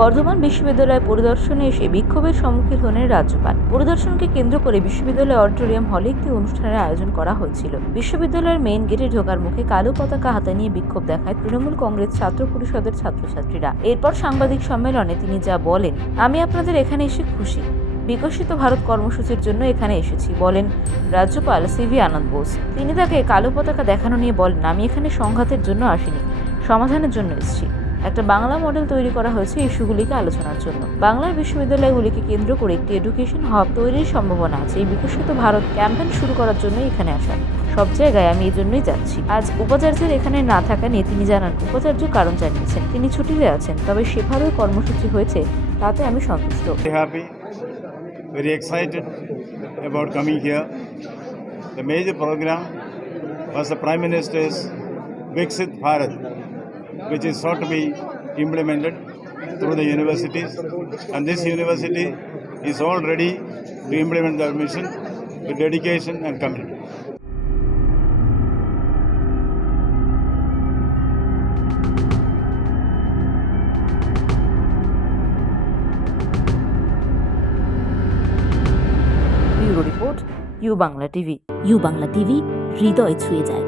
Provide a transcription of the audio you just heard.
বর্ধমান বিশ্ববিদ্যালয় পরিদর্শনে এসে বিক্ষোভের সম্মুখীন হলেন রাজ্যপাল। পরিদর্শনকে কেন্দ্র করে বিশ্ববিদ্যালয় অডিটোরিয়াম হলে একটি অনুষ্ঠানের আয়োজন করা হয়েছিল। বিশ্ববিদ্যালয়ের মেইন গেটে ঢোকার মুখে কালো পতাকা হাতে নিয়ে বিক্ষোভ দেখায় তৃণমূল কংগ্রেস ছাত্র পরিষদের ছাত্রছাত্রীরা। এরপর সাংবাদিক সম্মেলনে তিনি যা বলেন, আমি আপনাদের এখানে এসে খুশি। বিকশিত ভারত কর্মসূচির জন্য এখানে এসেছি, বলেন রাজ্যপাল সিভি আনন্দ বোস। তিনি তাকে কালো পতাকা দেখানো নিয়ে বলেন, আমি এখানে সংঘাতের জন্য আসিনি, সমাধানের জন্য এসেছি। একটা বাংলা মডেল তৈরি করা হয়েছে ইস্যুগুলিকে আলোচনার জন্য। বাংলার বিশ্ববিদ্যালয়গুলিকে কেন্দ্র করে একটি এডুকেশন হাব তৈরির সম্ভাবনা আছে। এই বিকশিত ভারত ক্যাম্পেন শুরু করার জন্য এখানে আসা। সব জায়গায় আমি এই জন্যই যাচ্ছি। আজ উপাচার্যের এখানে না থাকা নিয়ে তিনি জানান উপাচার্য কারণ জানিয়েছেন তিনি ছুটিতে আছেন তবে সেভাবে কর্মসূচি হয়েছে তাতে আমি সন্তুষ্ট। Very excited about coming here. The major program was the Prime Minister's Viksit Bharat, which is sought to be implemented through the universities. And this university is all ready to implement their mission with dedication and commitment. Bureau report U Bangla TV U Bangla TV হৃদয় ছুঁয়ে যায়